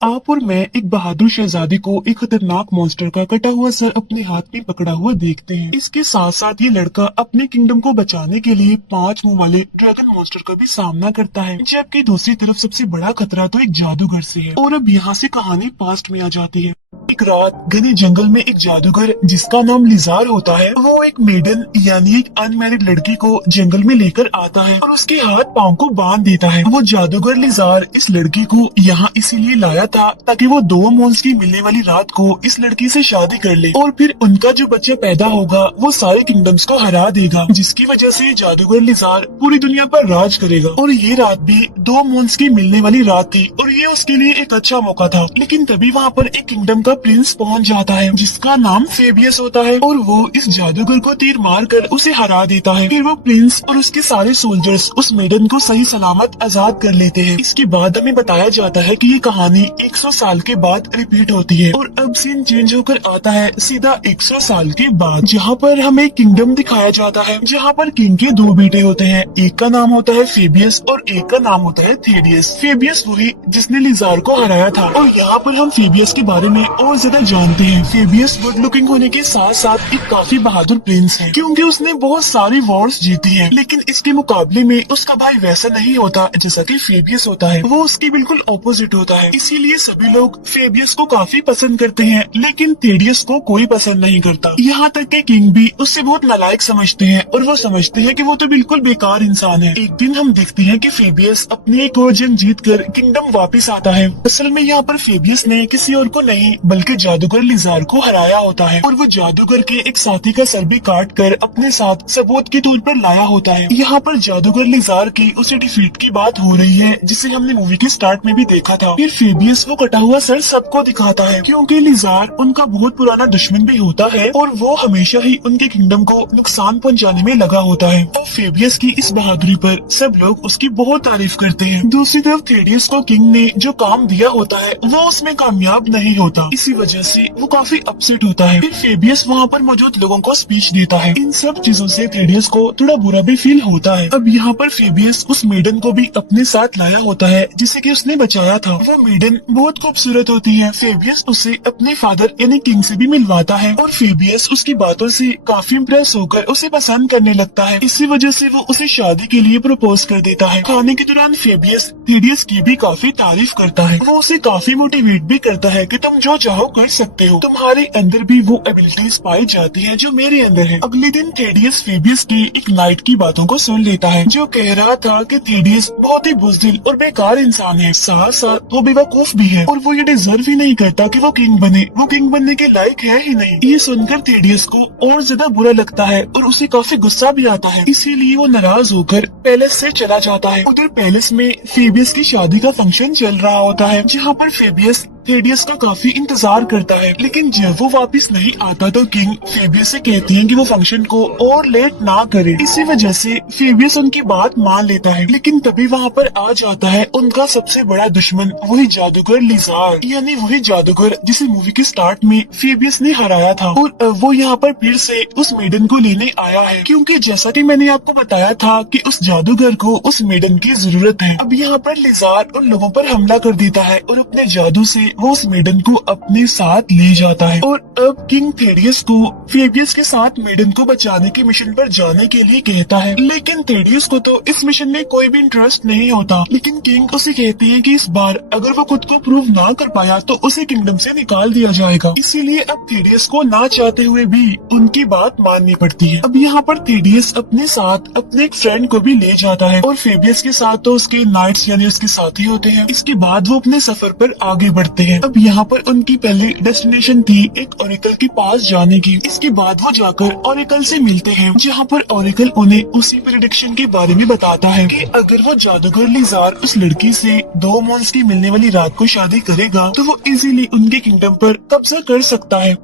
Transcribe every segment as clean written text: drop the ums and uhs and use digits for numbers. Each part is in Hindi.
आप और मैं एक बहादुर शहजादी को एक खतरनाक मॉन्स्टर का कटा हुआ सर अपने हाथ में पकड़ा हुआ देखते हैं। इसके साथ साथ ये लड़का अपने किंगडम को बचाने के लिए 5 मुंह वाले ड्रैगन मॉन्स्टर का भी सामना करता है, जबकि दूसरी तरफ सबसे बड़ा खतरा तो एक जादूगर से है। और अब यहाँ से कहानी पास्ट में आ जाती है। एक रात घने जंगल में एक जादूगर जिसका नाम लिजार होता है, वो एक मेडन यानी एक अनमैरिड लड़की को जंगल में लेकर आता है और उसके हाथ पांव को बांध देता है। वो जादूगर लिजार इस लड़की को यहाँ इसीलिए लाया था ताकि वो दो मोन्स की मिलने वाली रात को इस लड़की से शादी कर ले और फिर उनका जो बच्चा पैदा होगा वो सारे किंगडम्स को हरा देगा, जिसकी वजह से जादूगर लिजार पूरी दुनिया पर राज करेगा। और ये रात भी दो मोन्स की मिलने वाली रात थी और ये उसके लिए एक अच्छा मौका था। लेकिन तभी वहाँ पर एक किंगडम का प्रिंस पहुंच जाता है जिसका नाम फेबियस होता है और वो इस जादूगर को तीर मार कर उसे हरा देता है। फिर वो प्रिंस और उसके सारे सोल्जर्स उस मेडन को सही सलामत आजाद कर लेते हैं। इसके बाद हमें बताया जाता है कि ये कहानी 100 साल के बाद रिपीट होती है और अब सीन चेंज होकर आता है सीधा 100 साल के बाद, जहाँ पर हमें किंगडम दिखाया जाता है जहाँ पर किंग के दो बेटे होते हैं। एक का नाम होता है फेबियस और एक का नाम होता है थेडियस। फेबियस वही जिसने लिजार को हराया था और यहाँ पर हम फेबियस के बारे में और ज्यादा जानते हैं। फेबियस गुड लुकिंग होने के साथ साथ एक काफी बहादुर प्रिंस है क्योंकि उसने बहुत सारी वॉर्स जीती है। लेकिन इसके मुकाबले में उसका भाई वैसा नहीं होता जैसा कि फेबियस होता है, वो उसकी बिल्कुल ऑपोजिट होता है। इसीलिए सभी लोग फेबियस को काफी पसंद करते हैं लेकिन थेडियस को कोई पसंद नहीं करता। यहाँ तक कि किंग भी उससे बहुत नालायक समझते हैं और वो समझते हैं कि वो तो बिल्कुल बेकार इंसान है। एक दिन हम देखते हैं कि फेबियस अपनी एक और जंग जीत कर किंगडम वापिस आता है। असल में यहाँ पर फेबियस ने किसी और को नहीं बल्कि जादूगर लिजार को हराया होता है और वो जादूगर के एक साथी का सर भी काट कर अपने साथ सबूत के तौर पर लाया होता है। यहाँ पर जादूगर लिजार की उसे डिफीट की बात हो रही है जिसे हमने मूवी के स्टार्ट में भी देखा था। फिर फेबियस वो कटा हुआ सर सबको दिखाता है क्योंकि लिजार उनका बहुत पुराना दुश्मन भी होता है और वो हमेशा ही उनके किंगडम को नुकसान पहुँचाने में लगा होता है। और फेबियस की इस बहादुरी पर सब लोग उसकी बहुत तारीफ करते हैं। दूसरी तरफ थेडियस को किंग ने जो काम दिया होता है वो उसमें कामयाब नहीं होता, इसी वजह से वो काफी अपसेट होता है। फिर फेबियस वहाँ पर मौजूद लोगों को स्पीच देता है। इन सब चीजों से थेडियस को थोड़ा बुरा भी फील होता है। अब यहाँ पर फेबियस उस मेडन को भी अपने साथ लाया होता है जिसे कि उसने बचाया था। वो मेडन बहुत खूबसूरत होती है। फेबियस उसे अपने फादर यानी किंग से भी मिलवाता है और फेबियस उसकी बातों से काफी इम्प्रेस होकर उसे पसंद करने लगता है। इसी वजह से वो उसे शादी के लिए प्रपोज कर देता है। खाने के दौरान फेबियस थेडियस की भी काफी तारीफ करता है। वो उसे काफी मोटिवेट भी करता है कि तुम जो चाहो कर सकते हो, तुम्हारे अंदर भी वो एबिलिटीज पाई जाती है जो मेरे अंदर है। अगले दिन थेडियस फेबियस की एक नाइट की बातों को सुन लेता है जो कह रहा था कि थेडियस बहुत ही बुज़दिल और बेकार इंसान है, साथ साथ वो बेवकूफ भी है और वो ये डिजर्व ही नहीं करता कि वो किंग बने, वो किंग बनने के लायक है ही नहीं। ये सुनकर थेडियस को और ज्यादा बुरा लगता है और उसे काफी गुस्सा भी आता है। इसीलिए वो नाराज होकर पैलेस से चला जाता है। उधर पैलेस में फेबियस की शादी का फंक्शन चल रहा होता है जहाँ पर फेबियस थेडियस का काफी इंतजार करता है। लेकिन जब वो वापस नहीं आता तो किंग फेबियस से कहती है कि वो फंक्शन को और लेट ना करे। इसी वजह से फेबियस उनकी बात मान लेता है। लेकिन तभी वहाँ पर आ जाता है उनका सबसे बड़ा दुश्मन, वही जादूगर लिजार, यानी वही जादूगर जिसे मूवी के स्टार्ट में फेबियस ने हराया था। और वो यहाँ पर फिर से उस मेडन को लेने आया है क्योंकि जैसा कि मैंने आपको बताया था कि उस जादूगर को उस मेडन की जरूरत है। अब यहाँ पर लिजार उन लोगों पर हमला कर देता है और अपने जादू से वो उस मेडन को अपने साथ ले जाता है। और अब किंग थेडियस को फेबियस के साथ मेडन को बचाने के मिशन पर जाने के लिए कहता है। लेकिन थेडियस को तो इस मिशन में कोई भी इंटरेस्ट नहीं होता। लेकिन किंग उसे कहते हैं कि इस बार अगर वो खुद को प्रूव ना कर पाया तो उसे किंगडम से निकाल दिया जाएगा। इसीलिए अब थेडियस को ना चाहते हुए भी उनकी बात माननी पड़ती है। अब यहाँ पर थेडियस अपने साथ अपने एक फ्रेंड को भी ले जाता है और फेबियस के साथ तो उसके नाइट्स यानी उसके साथी होते हैं। इसके बाद वो अपने सफर पर आगे बढ़ते हैं। अब यहाँ पर उनकी पहली डेस्टिनेशन थी एक ओरेकल के पास जाने की। इसके बाद वो जाकर ओरेकल से मिलते हैं जहाँ पर ओरेकल उन्हें उसी प्रेडिक्शन के बारे में बताता है कि अगर वो जादूगर लिजार उस लड़की से दो मॉन्स की मिलने वाली रात को शादी करेगा तो वो इजीली उनके किंगडम पर कब्जा कर सकता है।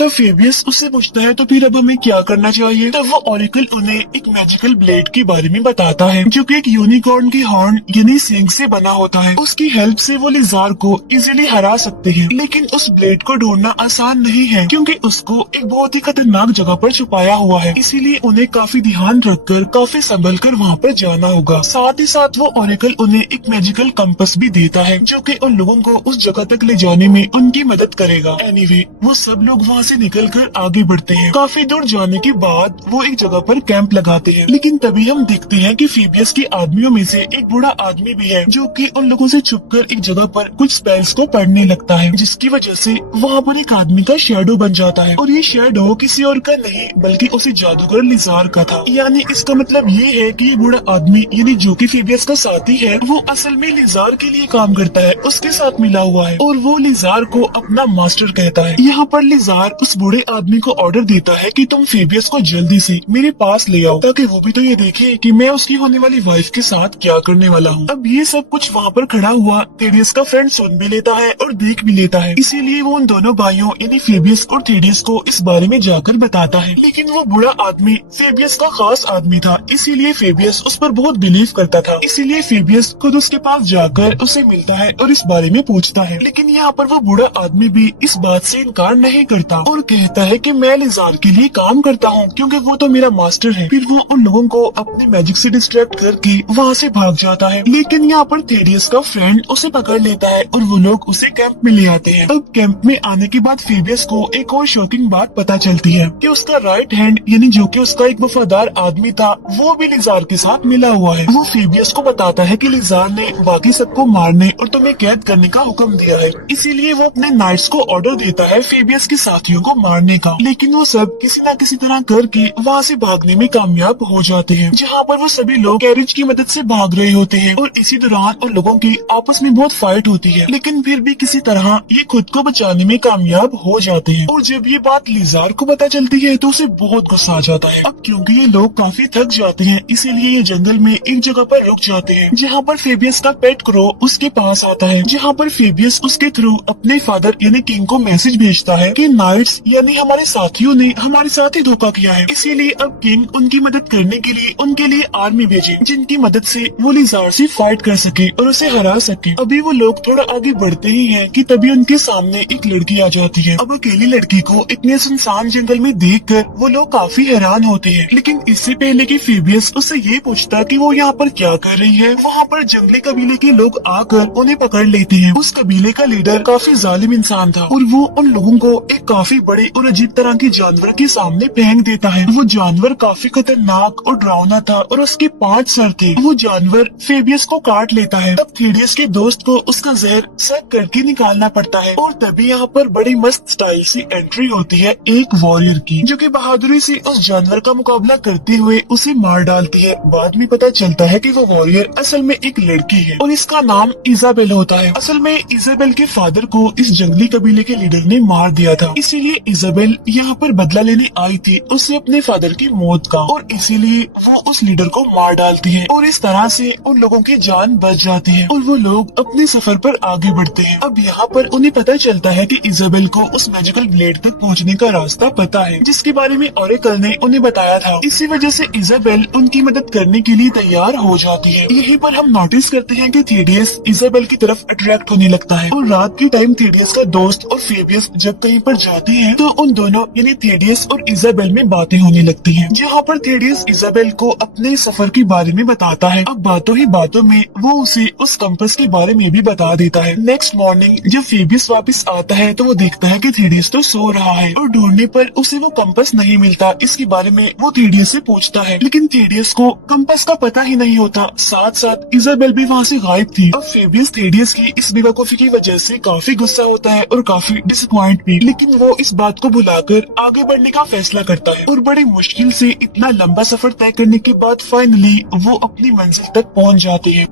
तब फेबियस उससे पूछता है तो फिर अब हमें क्या करना चाहिए। तब वो ओरेकल उन्हें एक मैजिकल ब्लेड के बारे में बताता है जो कि एक यूनिकॉर्न की हॉर्न यानी सींग से बना होता है। उसकी हेल्प से वो लिजार को इजीली हरा सकते हैं, लेकिन उस ब्लेड को ढूंढना आसान नहीं है क्योंकि उसको एक बहुत ही खतरनाक जगह पर छुपाया हुआ है। इसीलिए उन्हें काफी ध्यान रखकर काफी संभल कर वहाँ पर जाना होगा। साथ ही साथ वो ओरेकल उन्हें एक मैजिकल कंपास भी देता है जो कि उन लोगों को उस जगह तक ले जाने में उनकी मदद करेगा। एनीवे, वो सब लोग वहाँ से निकलकर आगे बढ़ते हैं। काफी दूर जाने के बाद वो एक जगह पर कैंप लगाते हैं, लेकिन तभी हम देखते हैं कि फेबियस के आदमियों में से एक बूढ़ा आदमी भी है जो कि उन लोगों से छुपकर एक जगह पर कुछ स्पेल्स को पढ़ने लगता है, जिसकी वजह से वहाँ पर एक आदमी का शैडो बन जाता है। और ये शैडो किसी और का नहीं बल्कि उसी जादूगर लिजार का था। यानी इसका मतलब ये है कि ये बूढ़ा आदमी यानी जो कि फेबियस का साथी है वो असल में लिजार के लिए काम करता है, उसके साथ मिला हुआ है और वो लिजार को अपना मास्टर कहता है। यहाँ पर लिजार उस बूढ़े आदमी को ऑर्डर देता है कि तुम फेबियस को जल्दी से मेरे पास ले आओ ताकि वो भी तो ये देखे कि मैं उसकी होने वाली वाइफ के साथ क्या करने वाला हूँ। अब ये सब कुछ वहाँ पर खड़ा हुआ थेडियस का फ्रेंड सुन भी लेता है और देख भी लेता है। इसीलिए वो उन दोनों भाइयों यानी फेबियस और थेडियस को इस बारे में जाकर बताता है। लेकिन वो बूढ़ा आदमी फेबियस का खास आदमी था, इसीलिए फेबियस उस पर बहुत बिलीव करता था। इसीलिए फेबियस खुद उसके पास जाकर उसे मिलता है और इस बारे में पूछता है। लेकिन यहाँ पर वो बूढ़ा आदमी भी इस बात से इनकार नहीं करता और कहता है कि मैं लिजार के लिए काम करता हूँ क्योंकि वो तो मेरा मास्टर है। फिर वो उन लोगों को अपने मैजिक से डिस्ट्रैक्ट करके वहाँ से भाग जाता है। लेकिन यहाँ पर थेडियस का फ्रेंड उसे पकड़ लेता है और वो लोग उसे कैंप में ले आते हैं। अब कैंप में आने के बाद फेबियस को एक और शॉकिंग बात पता चलती है कि उसका राइट हैंड यानी जो कि उसका एक वफादार आदमी था वो भी लिजार के साथ मिला हुआ है। वो फेबियस को बताता है कि लिजार ने बाकी सबको मारने और तुम्हें कैद करने का हुक्म दिया है, इसीलिए वो अपने नाइट्स को ऑर्डर देता है फेबियस के साथियों को मारने का। लेकिन वो सब किसी न किसी तरह करके वहाँ से भागने में कामयाब हो जाते हैं, जहाँ पर वो सभी लोग कैरेज की मदद से भाग रहे होते हैं और इसी दौरान उन लोगों की आपस में बहुत फाइट होती है। लेकिन फिर भी किसी तरह ये खुद को बचाने में कामयाब हो जाते हैं। और जब ये बात लिजार को पता चलती है तो उसे बहुत गुस्सा आ जाता है। अब क्योंकि ये लोग काफी थक जाते हैं इसीलिए ये जंगल में एक जगह पर रुक जाते हैं, जहाँ पर फेबियस का पेट क्रो उसके पास आता है, जहाँ पर फेबियस उसके थ्रू अपने फादर यानी किंग को मैसेज भेजता है कि नाइट्स यानी हमारे साथियों ने हमारे साथ ही धोखा किया है, इसीलिए अब किंग उनकी मदद करने के लिए उनके लिए आर्मी भेजे जिनकी मदद से वो लिजार से फाइट कर सके और उसे हरा सके। अभी वो लोग थोड़ा आगे बढ़ते ही हैं कि तभी उनके सामने एक लड़की आ जाती है। अब अकेली लड़की को इतने सुनसान जंगल में देखकर वो लोग काफी हैरान होते हैं। लेकिन इससे पहले कि फेबियस उससे ये पूछता कि वो यहाँ पर क्या कर रही है, वहाँ पर जंगली कबीले के लोग आकर उन्हें पकड़ लेते हैं। उस कबीले का लीडर काफी जालिम इंसान था और वो उन लोगों को एक काफी बड़े और अजीब तरह के जानवर के सामने फेंक देता है। वो जानवर काफी खतरनाक और डरावना था और उसके 5 सर थे। वो जानवर फेबियस को काट लेता है। तब थेडियस के दोस्त को उसका जहर सक करके निकालना पड़ता है और तभी यहाँ पर बड़ी मस्त स्टाइल से एंट्री होती है एक वॉरियर की, जो कि बहादुरी से उस जानवर का मुकाबला करते हुए उसे मार डालती है। बाद में पता चलता है कि वो वॉरियर असल में एक लड़की है और इसका नाम इजाबेल होता है। असल में इजाबेल के फादर को इस जंगली कबीले के लीडर ने मार दिया था, इसीलिए इजाबेल यहाँ पर बदला लेने आई थी उससे अपने फादर की मौत का और इसीलिए वो उस लीडर को मार डालती है और इस तरह से उन लोगों की जान बच जाती है और वो लोग अपने सफर पर आगे बढ़ते हैं। अब यहाँ पर उन्हें पता चलता है कि इजाबेल को उस मैजिकल ब्लेड तक पहुँचने का रास्ता पता है, जिसके बारे में ओरेकल ने उन्हें बताया था। इसी वजह से इजाबेल उनकी मदद करने के लिए तैयार हो जाती है। यहीं पर हम नोटिस करते हैं कि थेडियस इजाबेल की तरफ अट्रैक्ट होने लगता है और रात के टाइम थेडियस का दोस्त और फेबियस जब कहीं पर जाते हैं तो उन दोनों यानी थेडियस और इजाबेल में बातें होने लगती हैं, जहाँ पर थेडियस इजाबेल को अपने सफर के बारे में बताता है। अब बातों ही बातों में वो उसे उस कंपास के बारे में भी बता देता है। नेक्स्ट मॉर्निंग जब फेबियस वापस आता है तो वो देखता है कि थेडियस तो सो रहा है और ढूंढने पर उसे वो कंपास नहीं मिलता। इसके बारे में वो थेडियस से पूछता है, लेकिन थेडियस को कंपास का पता ही नहीं होता। साथ साथ इजाबेल भी वहाँ से गायब थी। अब फेबियस थेडियस की इस बेवकूफी की वजह से काफी गुस्सा होता है और काफी डिसअपॉइंट भी, लेकिन वो इस बात को भुलाकर आगे बढ़ने का फैसला करता है और बड़ी मुश्किल से इतना लंबा सफर तय करने के बाद फाइनली वो अपनी मंजिल तक पहुँच जाते हैं।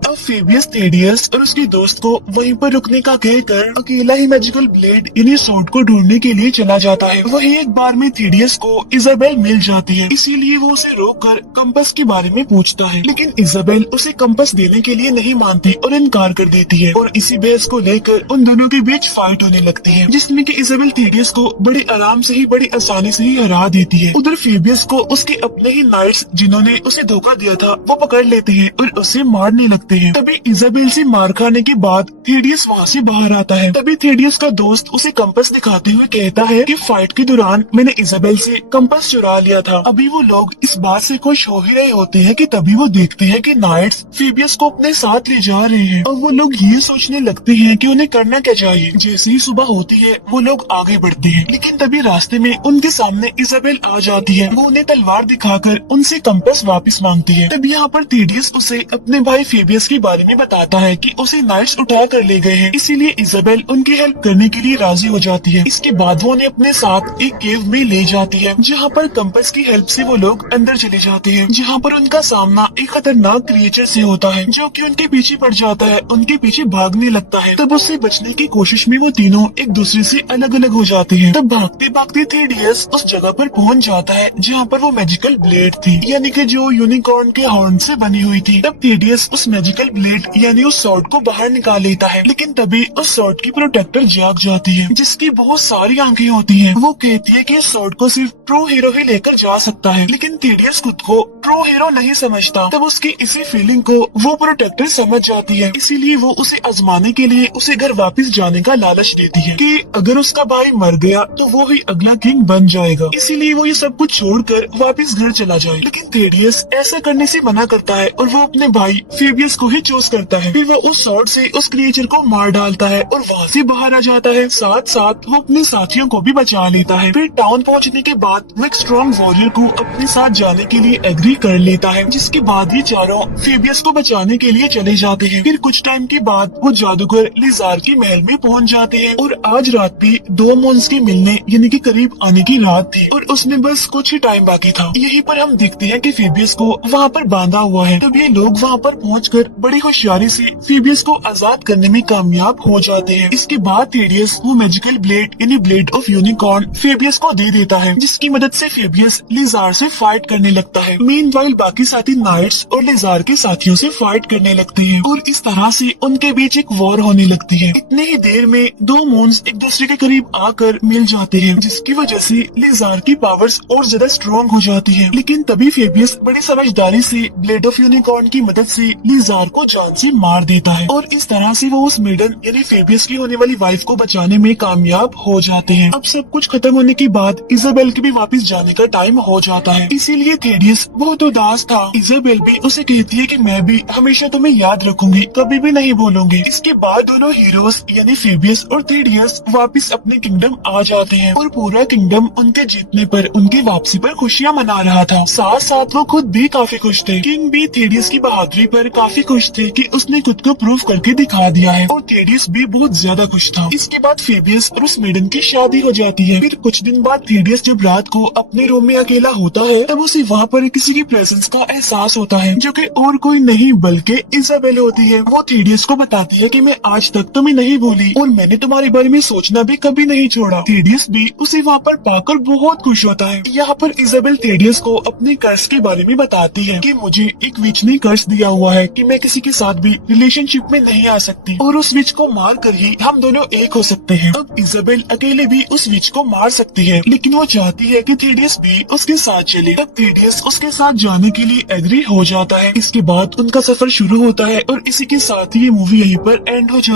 अब फेबियस थेडियस और उसके दोस्त को वहीं पर रुकने का कहकर अकेला ही मैजिकल ब्लेड यानी स्वॉर्ड को ढूंढने के लिए चला जाता है। वही एक बार में थेडियस को इजाबेल मिल जाती है, इसीलिए वो उसे रोककर कंपास के बारे में पूछता है, लेकिन इजाबेल उसे कंपास देने के लिए नहीं मानती और इनकार कर देती है और इसी बहस को लेकर उन दोनों के बीच फाइट होने लगती है, जिसमें कि इजाबेल थेडियस को बड़ी आराम से ही बड़ी आसानी से ही हरा देती है। उधर फेबियस को उसके अपने ही नाइट्स जिन्होंने उसे धोखा दिया था वो पकड़ लेते हैं और उसे मारने लगते हैं। तभी इजाबेल से मार खाने के बाद थेडियस वहाँ से बाहर आता है। तभी थेडियस का दोस्त उसे कंपास दिखाते हुए कहता है कि फाइट के दौरान मैंने इजाबेल से कंपास चुरा लिया था। अभी वो लोग इस बात से खुश हो ही रहे होते हैं कि तभी वो देखते हैं कि नाइट्स फेबियस को अपने साथ ले जा रहे हैं और वो लोग ये सोचने लगते हैं कि उन्हें करना क्या चाहिए। जैसे ही सुबह होती है वो लोग आगे बढ़ते हैं, लेकिन तभी रास्ते में उनके सामने इजाबेल आ जाती है। वो उन्हें तलवार दिखाकर उनसे कंपास वापस मांगती है। तभी यहाँ पर थेडियस उसे अपने भाई फेबियस के बारे में बताता है कि उसे नाइट्स उठा कर ले गए हैं, इसीलिए इजाबेल उनकी हेल्प करने के लिए राजी हो जाती है। इसके बाद वो उन्हें अपने साथ एक केव में ले जाती है, जहाँ पर कंपास की हेल्प से वो लोग अंदर चले जाते हैं, जहाँ पर उनका सामना एक खतरनाक क्रिएचर से होता है जो कि उनके पीछे पड़ जाता है, उनके पीछे भागने लगता है। तब उससे बचने की कोशिश में वो तीनों एक दूसरे से अलग अलग हो जाते हैं। तब भागते भागते थेडियस उस जगह पर पहुंच जाता है जहाँ पर वो मैजिकल ब्लेड थी, यानी कि जो यूनिकॉर्न के हॉर्न से बनी हुई थी। तब थेडियस उस मैजिकल ब्लेड यानी उस स्वॉर्ड को बाहर निकाल लेता है, लेकिन तभी उस स्वॉर्ड की प्रोटेक्टर जाग जाती है, जिसकी बहुत सारी आंखें होती हैं। वो कहती है कि इस स्वॉर्ड को सिर्फ प्रो हीरो ही लेकर जा सकता है, लेकिन थेडियस खुद को प्रो हीरो नहीं समझता। तब उसकी इसी फीलिंग को वो प्रोटेक्टर समझ जाती है, इसीलिए वो उसे आजमाने के लिए उसे घर वापस जाने का लालच देती है कि अगर उसका भाई मर गया तो वो ही अगला किंग बन जाएगा, इसीलिए वो ये सब कुछ छोड़कर वापस घर चला जाए। लेकिन थेडियस ऐसा करने से मना करता है और वो अपने भाई फेबियस को ही चूज करता है। फिर वो उस स्वॉर्ड से उस क्रिएचर को मार डालता है और वहाँ से बाहर आ जाता है। साथ साथ वो अपने साथियों को भी बचा लेता है। फिर टाउन पहुँचने के बाद वो एक स्ट्रॉन्ग वॉरियर को अपने साथ जाने के लिए एग्री कर लेता है, जिसके बाद ये चारों फेबियस को बचाने के लिए चले जाते हैं। फिर कुछ टाइम के बाद वो जादूगर लिजार के महल में पहुँच जाते हैं और आज रात भी दो मोन्स के मिलने यानी कि करीब आने की रात थी और उसमें बस कुछ ही टाइम बाकी था। यहीं पर हम देखते हैं कि फेबियस को वहाँ पर बांधा हुआ है। तब ये लोग वहाँ पर पहुंचकर बड़ी होशियारी से फेबियस को आजाद करने में कामयाब हो जाते हैं। इसके बाद थेडियस वो मैजिकल ब्लेड यानी ब्लेड ऑफ यूनिकॉर्न फेबियस को दे देता है, जिसकी मदद से फेबियस लिजार से फाइट करने लगता है। मीनवाइल बाकी साथी नाइट्स और लिजार के साथियों से फाइट करने लगते हैं और इस तरह से उनके बीच एक वॉर होने लगती है। इतने ही देर में दो मोन्स एक दूसरे के करीब आकर मिल जाते हैं, जिसकी वजह से लिजार की पावर्स और ज्यादा स्ट्रॉन्ग हो जाती है। लेकिन तभी फेबियस बड़ी समझदारी से ब्लेड ऑफ यूनिकॉर्न की मदद से लिजार को जान से मार देता है और इस तरह से वो उस मेडन यानी फेबियस की होने वाली वाइफ को बचाने में कामयाब हो जाते हैं। अब सब कुछ खत्म होने के बाद इजाबेल के भी वापस जाने का टाइम हो जाता है, इसीलिए थेडियस बहुत उदास था। इजाबेल भी उसे कहती है कि मैं भी हमेशा तुम्हें याद रखूंगी, कभी भी नहीं भूलूंगी। इसके बाद दोनों हीरोज यानी फेबियस और थेडियस वापस अपने किंगडम आ जाते हैं और पूरा किंगडम उनके जीतने पर उनकी वापसी पर खुशियाँ मना रहा था। साथ साथ वो खुद भी काफी खुश थे। किंग भी थेडियस की बहादुरी पर काफी खुश थे कि उसने खुद को प्रूव करके दिखा दिया है और थेडियस भी बहुत ज्यादा खुश था। इसके बाद फेबियस और उस मेडन की शादी हो जाती है। फिर कुछ दिन बाद थेडियस जब रात को अपने रूम में अकेला होता है तब उसे वहाँ पर किसी की प्रेजेंस का एहसास होता है, जो कि और कोई नहीं बल्कि इजाबेल होती है। वो थेडियस को बताती है कि मैं आज तक तुम्हें नहीं भूली और मैंने तुम्हारे बारे में सोचना भी कभी नहीं छोड़ा। थेडियस भी उसे वहाँ पर पाकर बहुत खुश होता है। यहाँ पर इजाबेल थेडियस को अपने कर्ज के बारे में बताती है कि मुझे एक विच ने कर्ज दिया हुआ है कि मैं किसी के साथ भी रिलेशनशिप में नहीं आ सकती और उस विच को मार कर ही हम दोनों एक हो सकते हैं। अब इजाबेल अकेले भी उस विच को मार सकती है, लेकिन वो चाहती है कि थेडियस भी उसके साथ चले। तब थेडियस उसके साथ जाने के लिए एग्री हो जाता है। इसके बाद उनका सफर शुरू होता है और इसी के साथ ही ये मूवी यहीं पर एंड हो जाती है।